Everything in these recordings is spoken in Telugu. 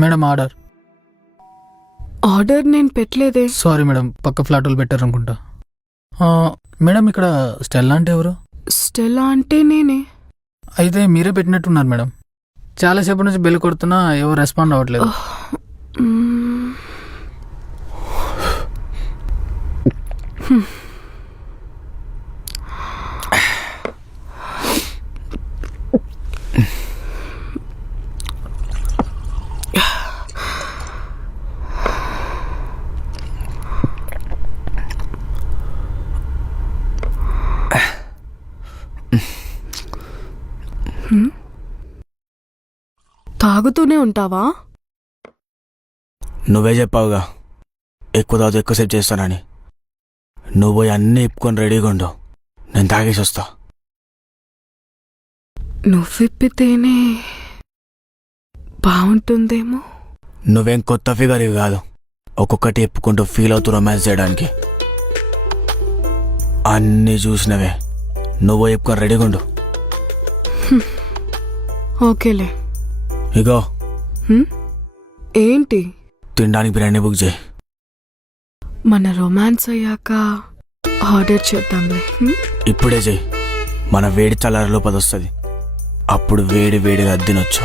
Madam order. ఆర్డర్ నేను పెట్టలేదే. సారీ మేడం, పక్క ఫ్లాట్ వాళ్ళు పెట్టారు అనుకుంటా. మేడం ఇక్కడ స్టెల్లా అంటే ఎవరు? స్టెల్లా అంటే నేనే. అయితే మీరే పెట్టినట్టున్నారు మేడం. చాలాసేపటి నుంచి బెల్ కొడుతున్నా ఎవరు రెస్పాండ్ అవ్వట్లేదు. తాగుతూనే ఉంటావా? నువ్వే చెప్పావుగా ఎక్కువ తాగుతూ ఎక్కువసేపు చేస్తానని. నువ్వు పోయి అన్నీ ఇప్పుకొని రెడీగా ఉండు, నేను తాగేసి వస్తా. నువ్విప్పితేనే బాగుంటుందేమో. నువ్వేం కొత్త ఫిగర్ ఇవి కాదు, ఒక్కొక్కటి ఎప్పుకుంటూ ఫీల్ అవుతూ రొమాన్స్ చేయడానికి. అన్నీ చూసినవే, నువ్వు ఎప్పుకొని రెడీగా ఉండు. ఓకేలే. ఇగో ఏంటి? తినడానికి బిర్యానీ బుక్ చేయి. మన రొమాన్స్ అయ్యాక ఆర్డర్ చేద్దాంలే. ఇప్పుడే చేయి, మన వేడి చల్లారి లోపల వస్తుంది. అప్పుడు వేడి వేడిగా తినొచ్చు.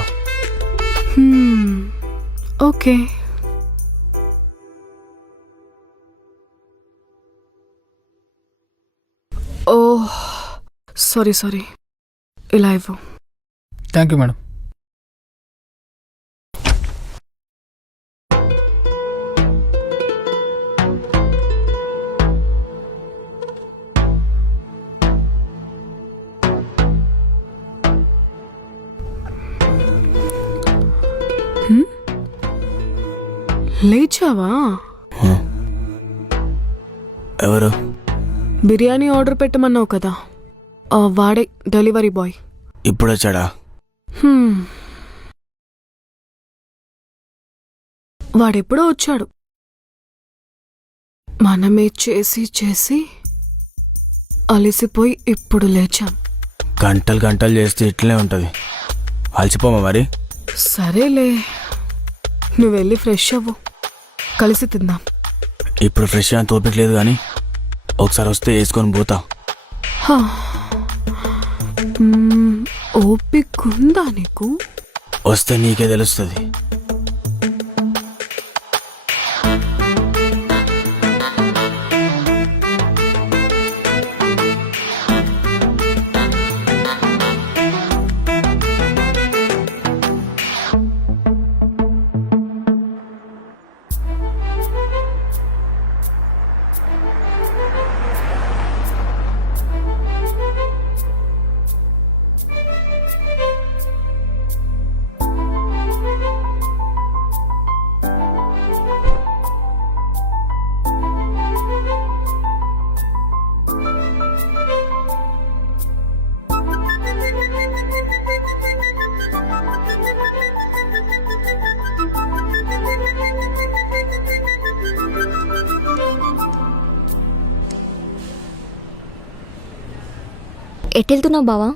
ఓకే. ఓ సారీ, ఇలా ఇవ్వు. Thank you madam. లేచావా? ఎవరు? బిర్యానీ ఆర్డర్ పెట్టమన్నావు కదా, వాడే డెలివరీ బాయ్. ఇప్పుడు వచ్చాడా? వాడెప్పుడో వచ్చాడు. మనమే చేసి అలసిపోయి ఇప్పుడు లేచాం. గంటలు గంటలు చేస్తే ఇట్లనే ఉంటుంది. అలసిపోమా మరి. సరేలే, నువ్వు వెళ్ళి ఫ్రెష్ అవ్వు, కలిసి తిందాం. ఇప్పుడు ఫ్రెష్ అని తోపిక లేదు, కానీ ఒకసారి వస్తే వేసుకొని పోతా. ఓపిక ఉందా నీకు? వస్తే నీకే తెలుస్తుంది. ఎటెళ్తున్నావు బావా?